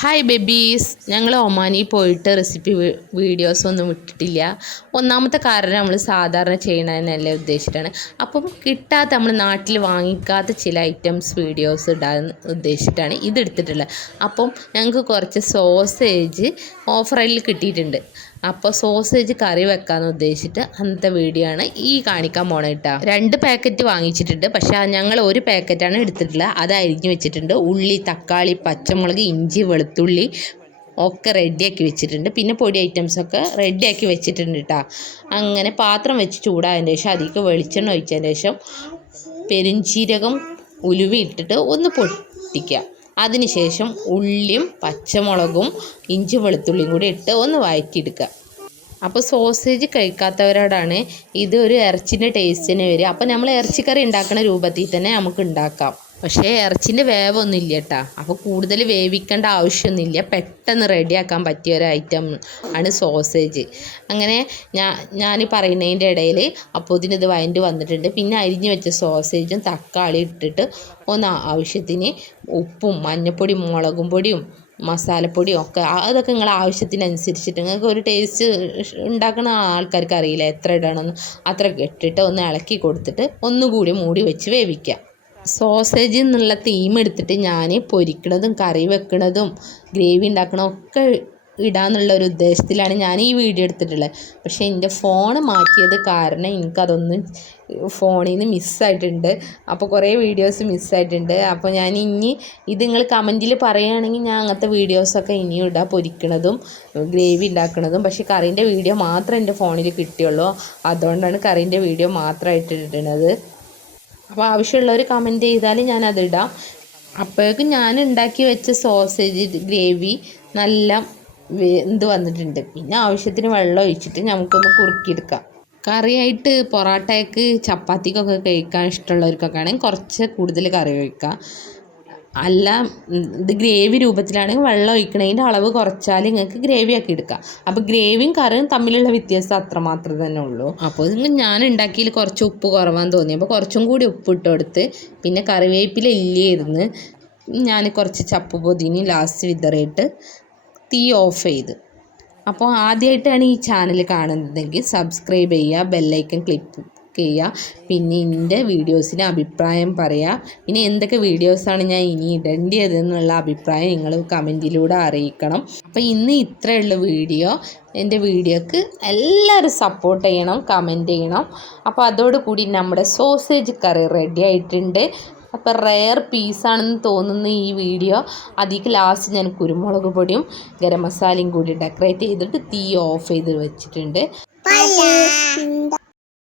Hi babies, ഞങ്ങൾ Omani പോയിട്ട് recipe videos ഒന്നും ഇട്ടിട്ടില്ല. ഒന്നാമത്തെ കാരണം നമ്മൾ സാധാരണ ചെയ്യണതിനല്ലേ ഉദ്ദേശിച്ചിട്ടാണ്. അപ്പം കിട്ടാത്ത നമ്മൾ നാട്ടിൽ വാങ്ങിക്കാത്ത ചില ഐറ്റംസ് വീഡിയോസ് ഇടാൻ ഉദ്ദേശിച്ചിട്ടാണ് ഇതെടുത്തിട്ടുള്ളത്. അപ്പം ഞങ്ങൾക്ക് കുറച്ച് സോസേജ് ഓഫറിൽ കിട്ടിയിട്ടുണ്ട്. അപ്പോൾ സോസേജ് കറി വെക്കാമെന്ന് ഉദ്ദേശിച്ചിട്ട് അന്നത്തെ വീഡിയോ ആണ് ഈ കാണിക്കാൻ പോണത് കേട്ടോ. 2 പാക്കറ്റ് വാങ്ങിച്ചിട്ടുണ്ട്, പക്ഷേ ഞങ്ങൾ ഒരു പാക്കറ്റാണ് എടുത്തിട്ടുള്ളത്. അത് അരിഞ്ഞ് വെച്ചിട്ടുണ്ട്. ഉള്ളി, തക്കാളി, പച്ചമുളക്, ഇഞ്ചി, വെളുത്തുള്ളി ഒക്കെ റെഡിയാക്കി വെച്ചിട്ടുണ്ട്. പിന്നെ പൊടി ഐറ്റംസൊക്കെ റെഡിയാക്കി വെച്ചിട്ടുണ്ട് കേട്ടോ. അങ്ങനെ പാത്രം വെച്ച് ചൂടായതിന് ശേഷം അതിലേക്ക് വെളിച്ചെണ്ണ ഒഴിച്ചതിന് ശേഷം പെരുംജീരകം, ഉലുവ ഇട്ടിട്ട് ഒന്ന് പൊട്ടിക്കുക. അതിനുശേഷം ഉള്ളിയും പച്ചമുളകും ഇഞ്ചി വെളുത്തുള്ളിയും കൂടി ഇട്ട് ഒന്ന് വഴറ്റിയെടുക്കുക. അപ്പോൾ സോസേജ് കഴിക്കാത്തവരോടാണ് ഇത് ഒരു ഇറച്ചിൻ്റെ ടേസ്റ്റിന് വരിക. അപ്പോൾ നമ്മൾ ഇറച്ചിക്കറി ഉണ്ടാക്കുന്ന രൂപത്തിൽ തന്നെ നമുക്ക് ഉണ്ടാക്കാം. പക്ഷേ ഇറച്ചിൻ്റെ വേവൊന്നും ഇല്ല കേട്ടോ. അപ്പോൾ കൂടുതൽ വേവിക്കേണ്ട ആവശ്യമൊന്നുമില്ല. പെട്ടെന്ന് റെഡിയാക്കാൻ പറ്റിയ ഒരു ഐറ്റം ആണ് സോസേജ്. അങ്ങനെ ഞാൻ പറയുന്നതിൻ്റെ ഇടയിൽ അപ്പോൾ ഇതിനിത് വഴണ്ട് വന്നിട്ടുണ്ട്. പിന്നെ അരിഞ്ഞ് വെച്ച സോസേജും തക്കാളി ഇട്ടിട്ട് ഒന്ന് ആവശ്യത്തിന് ഉപ്പും മഞ്ഞൾപ്പൊടിയും മുളകും പൊടിയും മസാലപ്പൊടിയും ഒക്കെ അതൊക്കെ നിങ്ങളെ ആവശ്യത്തിനനുസരിച്ചിട്ട് നിങ്ങൾക്ക് ഒരു ടേസ്റ്റ് ഉണ്ടാക്കുന്ന ആൾക്കാർക്ക് അറിയില്ല എത്ര ഇടണമെന്ന്, അത്ര ഇട്ടിട്ട് ഒന്ന് ഇളക്കി കൊടുത്തിട്ട് ഒന്നുകൂടി മൂടി വെച്ച് വേവിക്കുക. സോസേജിൽ നിന്നുള്ള തീം എടുത്തിട്ട് ഞാൻ പൊരിക്കണതും കറി വെക്കണതും ഗ്രേവി ഉണ്ടാക്കണതും ഒക്കെ ഇടാന്നുള്ള ഒരു ഉദ്ദേശത്തിലാണ് ഞാൻ ഈ വീഡിയോ എടുത്തിട്ടുള്ളത്. പക്ഷേ എൻ്റെ ഫോൺ മാറ്റിയത് കാരണം എനിക്കതൊന്നും ഫോണിൽ നിന്ന് മിസ്സായിട്ടുണ്ട്. അപ്പോൾ കുറേ വീഡിയോസ് മിസ്സായിട്ടുണ്ട്. അപ്പോൾ ഞാൻ ഇനി ഇത് നിങ്ങൾ കമൻറ്റിൽ പറയുകയാണെങ്കിൽ ഞാൻ അങ്ങനത്തെ വീഡിയോസൊക്കെ ഇനിയും ഇടാം, പൊരിക്കണതും ഗ്രേവി ഉണ്ടാക്കണതും. പക്ഷേ കറീൻ്റെ വീഡിയോ മാത്രമേ എൻ്റെ ഫോണിൽ കിട്ടിയുള്ളൂ. അതുകൊണ്ടാണ് കറീൻ്റെ വീഡിയോ മാത്രമായിട്ട് ഇടുന്നത്. അപ്പോൾ ആവശ്യമുള്ളവർ കമൻറ്റ് ചെയ്താൽ ഞാനതിടാം. അപ്പോഴേക്കും ഞാൻ ഉണ്ടാക്കി വെച്ച സോസേജ് ഗ്രേവി നല്ല വെന്ത് വന്നിട്ടുണ്ട്. പിന്നെ ആവശ്യത്തിന് വെള്ളം ഒഴിച്ചിട്ട് നമുക്കൊന്ന് കുറുക്കിയെടുക്കാം. കറിയായിട്ട് പൊറോട്ടയ്ക്ക് ചപ്പാത്തിക്കൊക്കെ കഴിക്കാൻ ഇഷ്ടമുള്ളവർക്കൊക്കെ ആണെങ്കിൽ കുറച്ച് കൂടുതൽ കറി ഒഴിക്കുക. അല്ല ഇത് ഗ്രേവി രൂപത്തിലാണെങ്കിൽ വെള്ളം ഒഴിക്കണതിൻ്റെ അളവ് കുറച്ചാൽ നിങ്ങൾക്ക് ഗ്രേവി ആക്കി എടുക്കാം. അപ്പോൾ ഗ്രേവിയും കറിയും തമ്മിലുള്ള വ്യത്യാസം അത്രമാത്രം തന്നെ ഉള്ളൂ. അപ്പോൾ ഞാൻ ഉണ്ടാക്കിയതിൽ കുറച്ച് ഉപ്പ് കുറവാന്ന് തോന്നി. അപ്പോൾ കുറച്ചും കൂടി ഉപ്പ് ഇട്ട് കൊടുത്ത് പിന്നെ കറിവേപ്പില ഇല്ലായിരുന്നു. ഞാൻ കുറച്ച് ചപ്പ് പൊതിനി ലാസ്റ്റ് വിതറിയിട്ട് തീ ഓഫ് ചെയ്ത്. അപ്പോൾ ആദ്യമായിട്ടാണ് ഈ ചാനൽ കാണുന്നതെങ്കിൽ സബ്സ്ക്രൈബ് ചെയ്യുക, ബെല്ലൈക്കൺ ക്ലിക്ക് ചെയ്യുക. പിന്നെ എൻ്റെ വീഡിയോസിന് അഭിപ്രായം പറയുക. പിന്നെ എന്തൊക്കെ വീഡിയോസാണ് ഞാൻ ഇനി ഇടേണ്ടതെന്നുള്ള അഭിപ്രായം നിങ്ങൾ കമൻറ്റിലൂടെ അറിയിക്കണം. അപ്പോൾ ഇന്ന് ഇത്രയുള്ള വീഡിയോ. എൻ്റെ വീഡിയോക്ക് എല്ലാവരും സപ്പോർട്ട് ചെയ്യണം, കമൻറ്റ് ചെയ്യണം. അപ്പോൾ അതോടുകൂടി നമ്മുടെ സോസേജ് കറി റെഡി ആയിട്ടുണ്ട്. അപ്പോൾ റെയർ പീസാണെന്ന് തോന്നുന്ന ഈ വീഡിയോ അതിലേക്ക് ലാസ്റ്റ് ഞാൻ കുരുമുളക് പൊടിയും ഗരം മസാലയും കൂടി ഡെക്കറേറ്റ് ചെയ്തിട്ട് തീ ഓഫ് ചെയ്ത് വെച്ചിട്ടുണ്ട്.